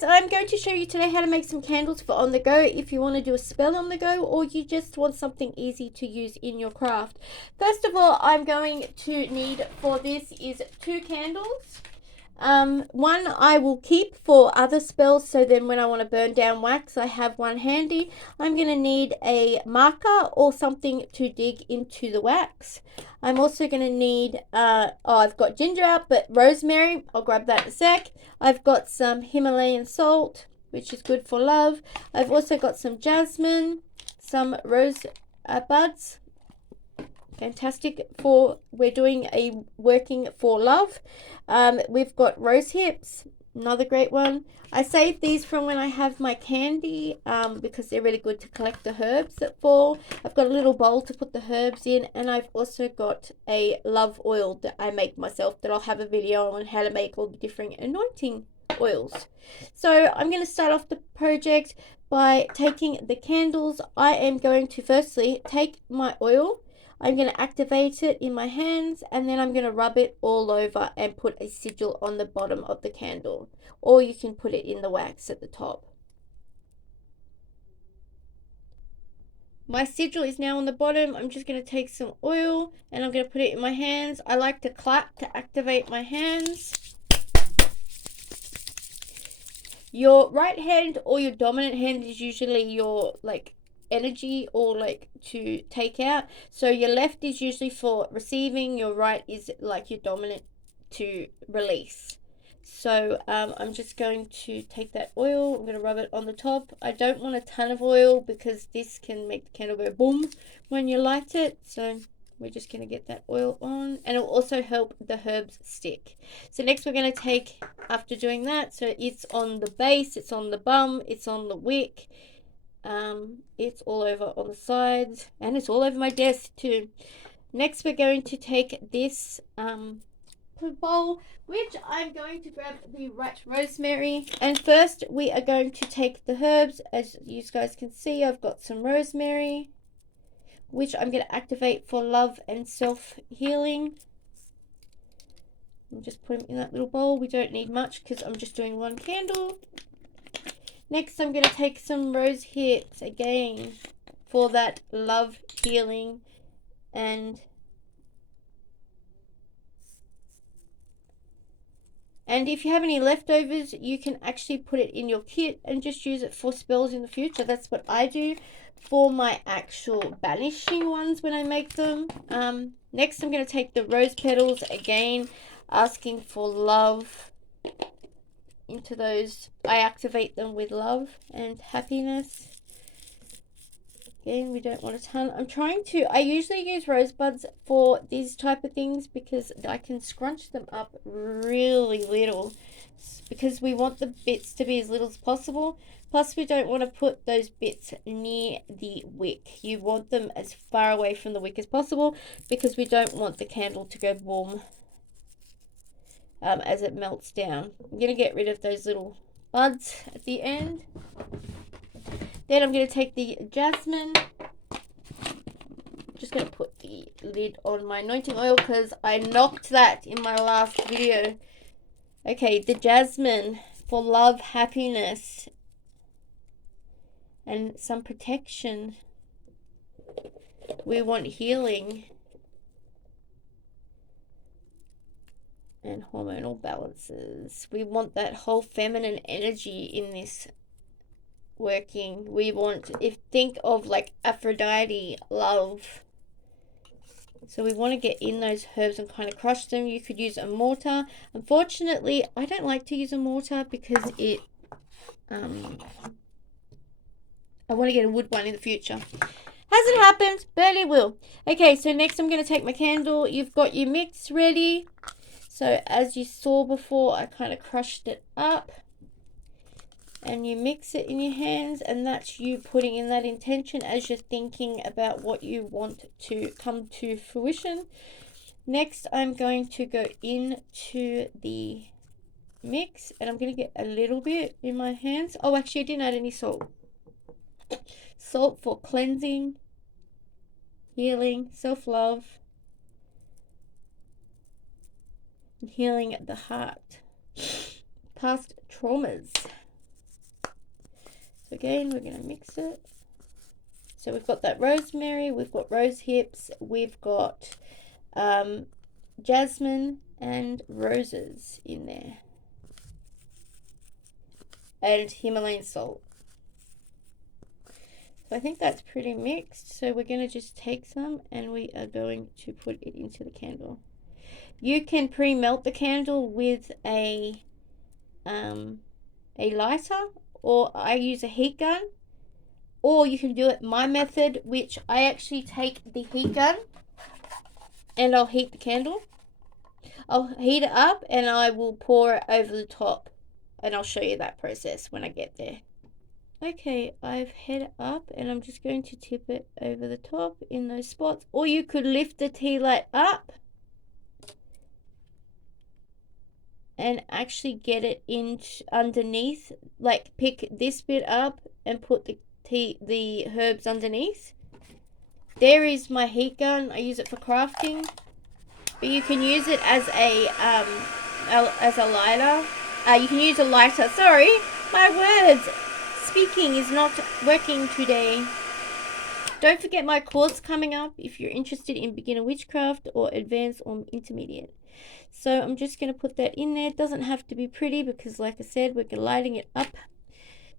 guys, I'm going to show you today how to make some candles for on the go if you want to do a spell on the go or you just want something easy to use in your craft. First of all, I'm going to need for this is 2 candles. One I will keep for other spells, so then when I want to burn down wax, I have one handy. I'm going to need a marker or something to dig into the wax. I'm also going to need, I've got ginger out, but rosemary, I'll grab that in a sec. I've got some Himalayan salt, which is good for love. I've also got some jasmine, some rose buds. Fantastic for, we're doing a working for love. We've got rose hips, another great one. I save these from when I have my candy because they're really good to collect the herbs that fall. I've got a little bowl to put the herbs in, and I've also got a love oil that I make myself that I'll have a video on how to make all the different anointing oils. So I'm going to start off the project by taking the candles. I am going to firstly take my oil. I'm going to activate it in my hands, and then I'm going to rub it all over and put a sigil on the bottom of the candle, or you can put it in the wax at the top. My sigil is now on the bottom. I'm just going to take some oil and I'm going to put it in my hands. I like to clap to activate my hands. Your right hand or your dominant hand is usually your energy or to take out. So your left is usually for receiving, your right is like your dominant to release. So I'm just going to take that oil. I'm going to rub it on the top. I don't want a ton of oil because this can make the candle go boom when you light it. So we're just going to get that oil on, and it will also help the herbs stick. So next we're going to take, after doing that, so it's on the base, it's on the bum, it's on the wick, it's all over on the sides, and it's all over my desk too. Next we're going to take this bowl, which I'm going to grab the right rosemary, and first we are going to take the herbs. As you guys can see, I've got some rosemary, which I'm going to activate for love and self-healing. I'll just put them in that little bowl. We don't need much because I'm just doing one candle. Next, I'm going to take some rose hips again for that love healing, and if you have any leftovers, you can actually put it in your kit and just use it for spells in the future. That's what I do for my actual banishing ones when I make them. Next, I'm going to take the rose petals again, asking for love into those. I activate them with love and happiness. Again, we don't want a ton. I usually use rosebuds for these type of things because I can scrunch them up really little, because we want the bits to be as little as possible. Plus, we don't want to put those bits near the wick. You want them as far away from the wick as possible because we don't want the candle to go warm as it melts down. I'm going to get rid of those little buds at the end. Then I'm going to take the jasmine. Just going to put the lid on my anointing oil because I knocked that in my last video. Okay, the jasmine for love, happiness, and some protection. We want healing and hormonal balances. We want that whole feminine energy in this working. We want, think of like Aphrodite, love. So we want to get in those herbs and kind of crush them. You could use a mortar. Unfortunately, I don't like to use a mortar because it I want to get a wood one in the future. Hasn't happened, but it will. Okay, so next I'm going to take my candle. You've got your mix ready. So as you saw before, I kind of crushed it up. And you mix it in your hands, and that's you putting in that intention as you're thinking about what you want to come to fruition. Next, I'm going to go into the mix, and I'm going to get a little bit in my hands. Oh, actually, I didn't add any salt. Salt for cleansing, healing, self-love, and healing the heart. Past traumas. So again, we're going to mix it. So we've got that rosemary, we've got rose hips, we've got jasmine and roses in there. And Himalayan salt. So I think that's pretty mixed. So we're going to just take some and we are going to put it into the candle. You can pre-melt the candle with a lighter, or I use a heat gun, or you can do it my method, which I actually take the heat gun and I'll heat the candle. I'll heat it up and I will pour it over the top, and I'll show you that process when I get there. Okay, I've heat up and I'm just going to tip it over the top in those spots, or you could lift the tea light up and actually get it in underneath, like pick this bit up and put the herbs underneath. There is my heat gun. I use it for crafting, but you can use it as a lighter. You can use a lighter. Sorry, my words. Speaking is not working today. Don't forget my course coming up if you're interested in beginner witchcraft or advanced or intermediate. So I'm just going to put that in there. It doesn't have to be pretty because, like I said, we're lighting it up.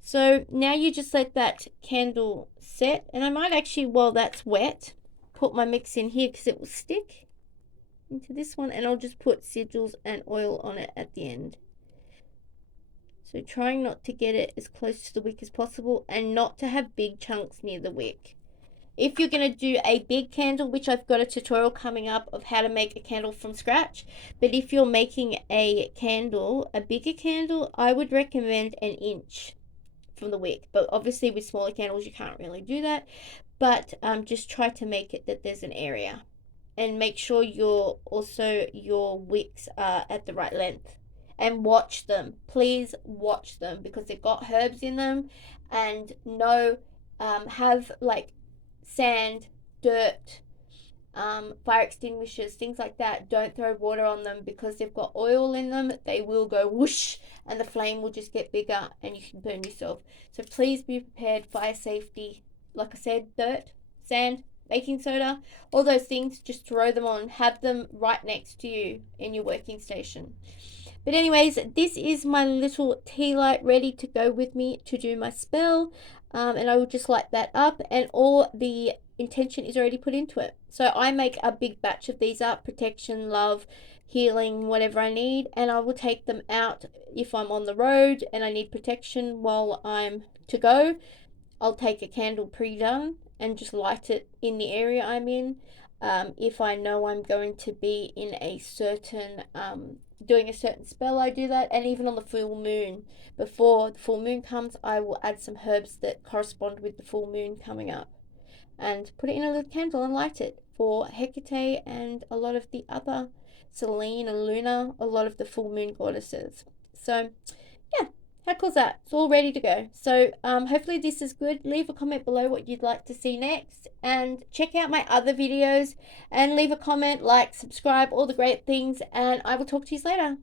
So now you just let that candle set, and I might actually, while that's wet, put my mix in here because it will stick into this one, and I'll just put sigils and oil on it at the end. So trying not to get it as close to the wick as possible and not to have big chunks near the wick. If you're going to do a big candle, which I've got a tutorial coming up of how to make a candle from scratch, but if you're making a candle, a bigger candle, I would recommend an inch from the wick. But obviously with smaller candles, you can't really do that. But just try to make it that there's an area. And make sure your wicks are at the right length. And watch them. Please watch them because they've got herbs in them. And have like sand, dirt, fire extinguishers, things like that. Don't throw water on them because they've got oil in them. They will go whoosh and the flame will just get bigger and you can burn yourself. So please be prepared. Fire safety, like I said, dirt, sand, baking soda, all those things, just throw them on. Have them right next to you in your working station. But anyways, this is my little tea light ready to go with me to do my spell. And I will just light that up, and all the intention is already put into it. So I make a big batch of these up: protection, love, healing, whatever I need, and I will take them out if I'm on the road and I need protection while I'm to go. I'll take a candle pre-done and just light it in the area I'm in. If I know I'm going to be in a certain doing a certain spell, I do that. And even on the full moon, before the full moon comes, I will add some herbs that correspond with the full moon coming up and put it in a little candle and light it for Hecate and a lot of the other Selene and Luna, a lot of the full moon goddesses. So yeah, how cool is that? It's all ready to go. So hopefully this is good. Leave a comment below what you'd like to see next, and check out my other videos and leave a comment, like, subscribe, all the great things, and I will talk to you later.